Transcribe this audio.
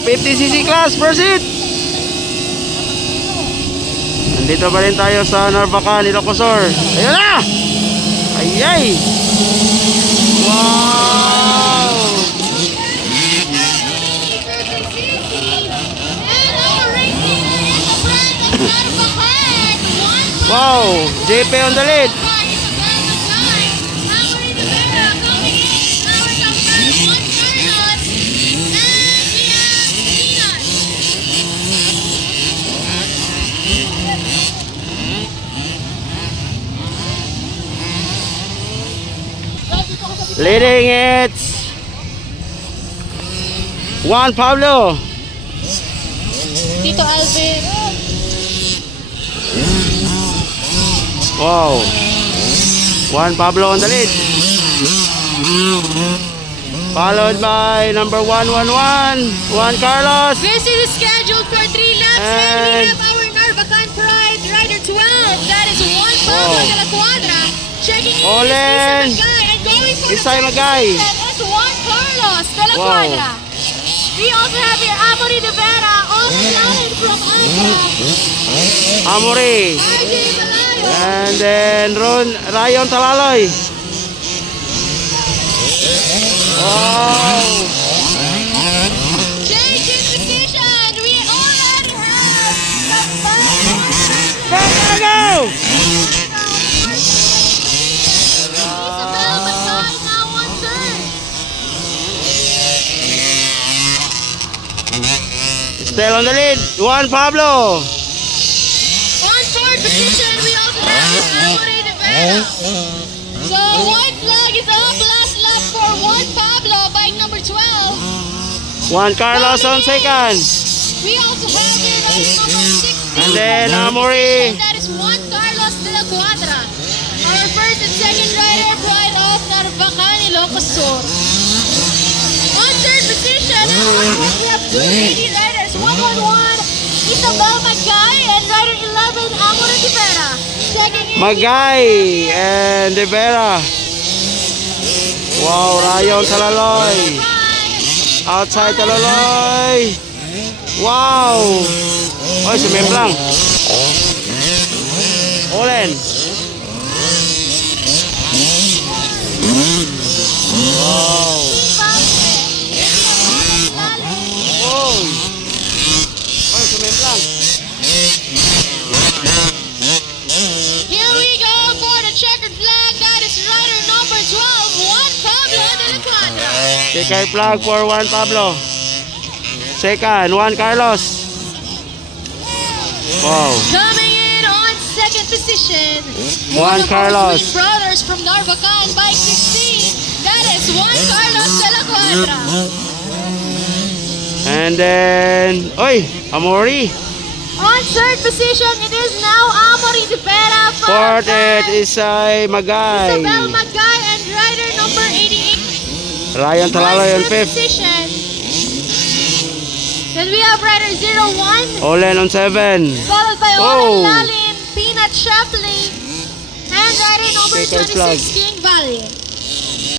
50cc class, proceed! Nandito pa rin tayo sa Narvacan, Ilocosur. Ayun na! Ayay! Wow! Wow! JP on the lead! Leading it's Juan Pablo. Tito Alvin. Wow. Juan Pablo on the lead. Followed by number 111, Juan Carlos. This is scheduled for 3 laps and we have our Narvacan Pride Rider 12. That is Juan Pablo de la Cuadra. Checking in Olen. Isa Magay and going for Isay the Magay. It's Juan Carlos de la Wow. Cuadra. We also have here Amory de Vera on the line from Alpha. Amory. RJ Malayo. And then Rayon Talaloy. Wow. Change in position. We already have Go, go, go! Isabel Magay now on third. Still on the lead, Juan Pablo. On fourth position, we also have Amory de Vera. So white flag is up. Last lap for Juan Pablo, bike number 12. Juan Carlos on second. We also have here rider number 16. And then Amory. That is Juan Carlos de la Cuadra. Our first and second rider, pride of Narvacan, Ilocosur. On third position, we have two lady riders. 111, Isabel Magay, and rider 11, Amory de Vera. Checking in. Magay and De Vera. Wow, Rayon Talaloy. Outside Talaloy. Wow. Oy, sumemplang. Olen. Wow. Wow. Oy, sumemplang. Here we go for the checkered flag. That is rider number 12, Juan Pablo de la Cuadra. Checkered flag for Juan Pablo. Second, Juan Carlos. Wow. Coming in on second position, Juan one of Carlos. our twin brothers from Narvacan, bike 16. That is Juan Carlos de la Cuadra. And then, oy, Amory. On third position, it is now Amory de Vera. Fourth, it is Magay. Isabel Magay and rider number 88. Rayon Talaloy on fifth. Position. Then we have rider 01, Olen on 7. followed by Oh. Oren Lalin, Peanut Shapley, and rider number Checkered 26, flag. King Valley.